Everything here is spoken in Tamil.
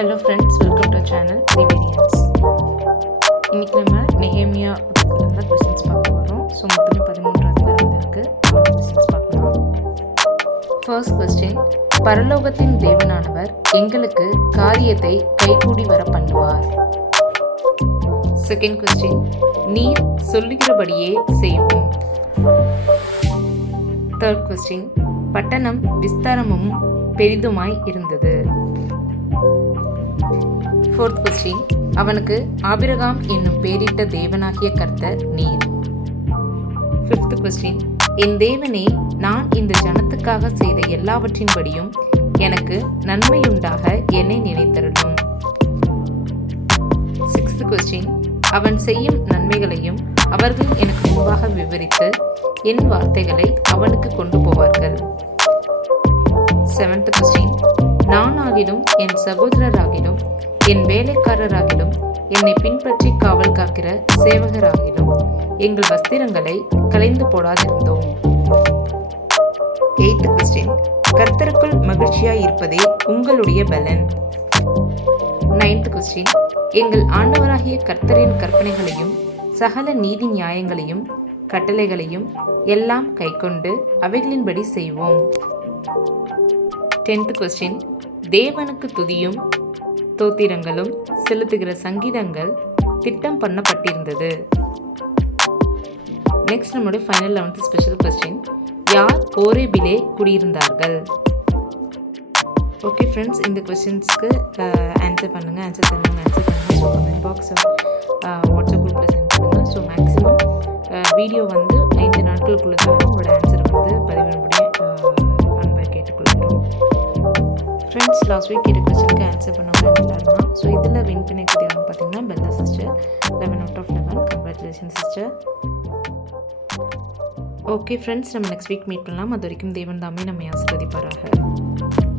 Hello friends welcome to channel ரிபீரியன்ஸ் இன்றைக்கி நம்ம நெஹேமியா புத்தகத்துலேருந்து கொஸ்டின்ஸ் பார்க்க போகிறோம் ஸோ மொத்தம் பதிமூன்று அதிகாரம் இருக்குது கொஸ்டின்ஸ் பார்க்கலாம். ஃபர்ஸ்ட் கொஸ்டின் பரலோகத்தின் தேவனானவர் எங்களுக்கு காரியத்தை கைகூடி வர பண்ணுவார் செகண்ட் கொஸ்டின் நீர் சொல்லுகிறபடியே செய்வோம். தேர்ட் கொஸ்டின் பட்டணம் விஸ்தாரமும் பெரிதுமாய் இருந்தது. ஃபோர்த் கொஸ்டின் அவனுக்கு ஆபிரகாம் என்னும் பேரிட்ட தேவனாகிய கர்த்தர் நீர். ஃபிஃப்த் கொஸ்டின் என் தேவனே நான் இந்த ஜனத்துக்காக செய்த எல்லாவற்றின்படியும் எனக்கு நன்மையுண்டாக என்னை நினைத்தருளும். சிக்ஸ்த் கொஸ்டின் அவன் செய்யும் நன்மைகளையும் அவர்கள் எனக்கு முன்பாக விவரித்து என் வார்த்தைகளை அவனுக்கு கொண்டு போவார்கள். செவன்த் கொஸ்டின் நானாகிலும் என் சகோதரராகிலும் என் வேலைக்காரராகிலும் என்னை பின்பற்றி காவல் காக்கிற சேவகராகிலும் எங்கள் வஸ்திரங்களை கலைந்து போடாதிருந்தோம். எய்த் கொஸ்டின் கர்த்தருக்குள் மகிழ்ச்சியாய் இருப்பதே உங்களுடைய பலன். நைன்த் கொஸ்டின் எங்கள் ஆண்டவராகிய கர்த்தரின் கற்பனைகளையும் சகல நீதி நியாயங்களையும் கட்டளைகளையும் எல்லாம் கைக்கொண்டு அவைகளின்படி செய்வோம். டென்த் கொஸ்டின் தேவனுக்கு துதியும் தோத்திரங்களும் செலுத்துகிற சங்கீதங்கள் திட்டம் பண்ணப்பட்டிருந்தது. நெக்ஸ்ட் நம்மளுடைய ஃபைனல் லெவன்த் ஸ்பெஷல் கொஸ்டின் யார் ஓரேபிலே குடியிருந்தார்கள்? ஓகே ஃப்ரெண்ட்ஸ் இந்த கொஸ்டின்ஸ்க்கு ஆன்சர் பண்ணுங்கள் ஆன்சர் பண்ணுங்கள் ஆன்சர் பண்ணுங்கள் ஸோ கமெண்ட் பாக்ஸ் வாட்ஸ்அப் குரூப்பில் சென்ட் பண்ணுங்கள் ஸோ மேக்ஸிமம் வீடியோ வந்து ஐந்து நாட்களுக்குள்ளே தான் உங்களோட ஆன்சர் வந்து பதிவிட முடியும் லாஸ்ட் வீக் கேட்ட கொஸ்டினுக்கு ஆன்சர் பண்ணவங்க எல்லாருமா? ஸோ இதில் வின் பண்ணிக்கிறது யாருன்னு பார்த்தீங்கன்னா Bella sister eleven out of eleven congratulation sister okay friends நம்ம நெக்ஸ்ட் வீக் மீட் பண்ணலாம். அது வரைக்கும் தேவன் தாமே நம்ம ஆசிர்வதிப்பாராக.